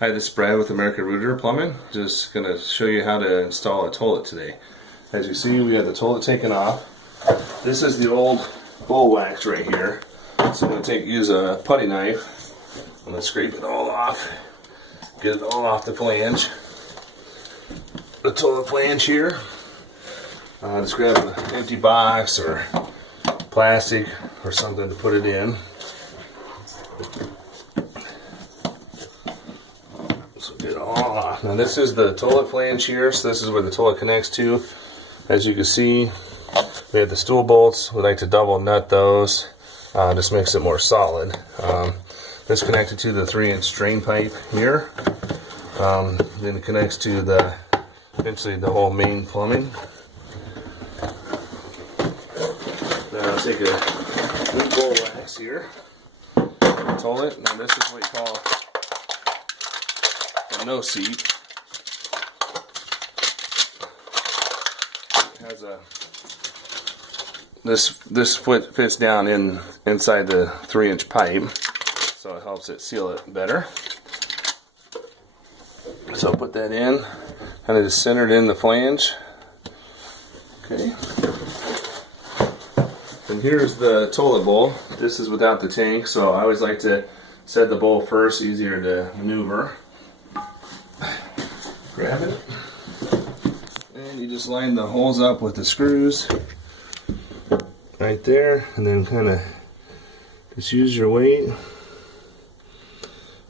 Hi, this is Brad with American Rooter Plumbing. Just going to show you how to install a toilet today. As you see, we have the toilet taken off. This is the old bowl wax right here. So I'm going to use a putty knife. I'm going to scrape it all off. Get it all off the flange. The toilet flange here. Just grab an empty box or plastic or something to put it in. So get it all off. Now this is the toilet flange here, so this is where the toilet connects to. As you can see, we have the stool bolts. We like to double nut those. Just makes it more solid. This connected to the 3-inch drain pipe here. Then it connects to eventually the whole main plumbing. Now I'll take a new bowl wax here. Toilet. Now this is what you call a no seat. It has this foot fits down inside the 3-inch pipe, so it helps it seal it better. So I'll put that in, kind of just centered in the flange. Okay. And here's the toilet bowl. This is without the tank, so I always like to set the bowl first, easier to maneuver. Grab it, and you just line the holes up with the screws right there, and then kind of just use your weight,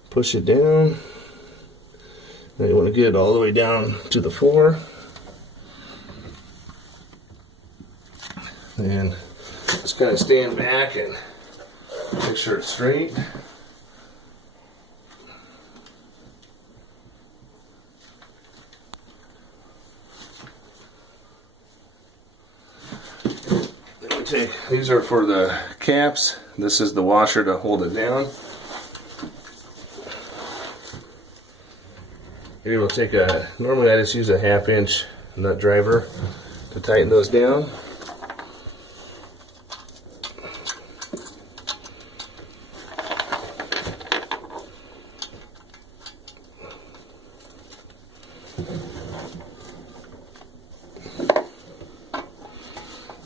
push it down. Now you want to get it all the way down to the floor, and just kind of stand back and make sure it's straight. These are for the caps. This is the washer to hold it down. Here we'll take normally I just use a 1/2-inch nut driver to tighten those down.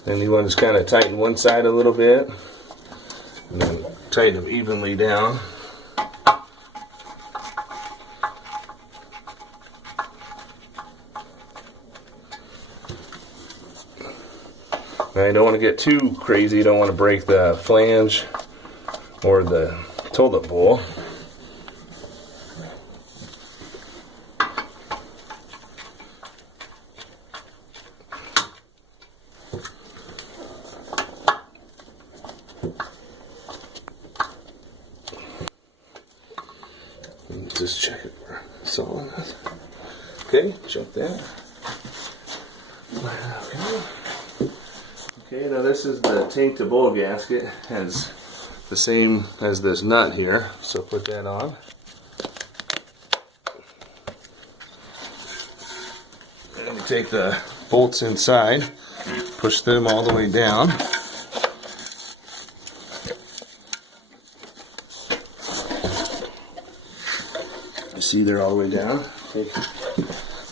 And you want to just kind of tighten one side a little bit, and then tighten them evenly down. Now you don't want to get too crazy, you don't want to break the flange or the toilet bowl. Just check it for solid. Okay, check that. Okay, now this is the tank to bowl gasket. Has the same as this nut here, so put that on. And you take the bolts inside, push them all the way down. You see they're all the way down.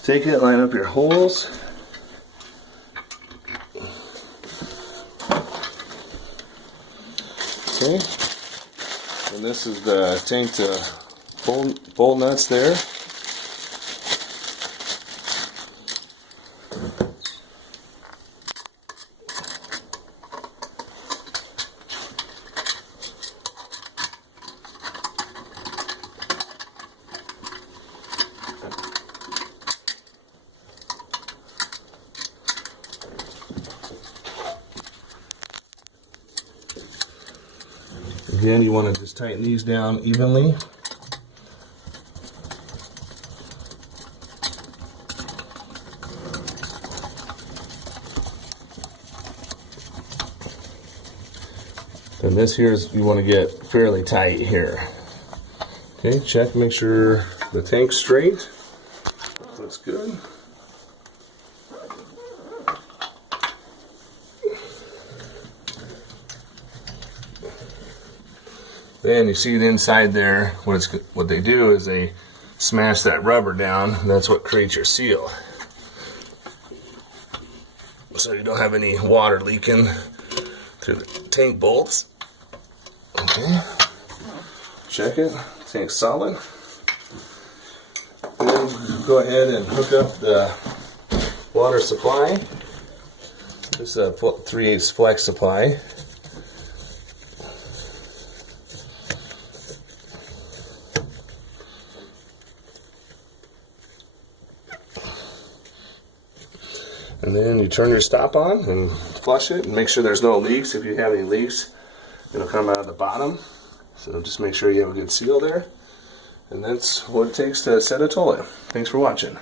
Take it, line up your holes. Okay. And this is the tank to bolt nuts there. Again, you want to just tighten these down evenly. Then this here is, you want to get fairly tight here. Okay, check, make sure the tank's straight. Looks good. Then you see the inside there, what they do is they smash that rubber down, and that's what creates your seal. So you don't have any water leaking through the tank bolts. Okay. Check it. Tank's solid. Then go ahead and hook up the water supply. This is a 3/8 flex supply. And then you turn your stop on and flush it and make sure there's no leaks. If you have any leaks, it'll come out of the bottom. So just make sure you have a good seal there. And that's what it takes to set a toilet. Thanks for watching.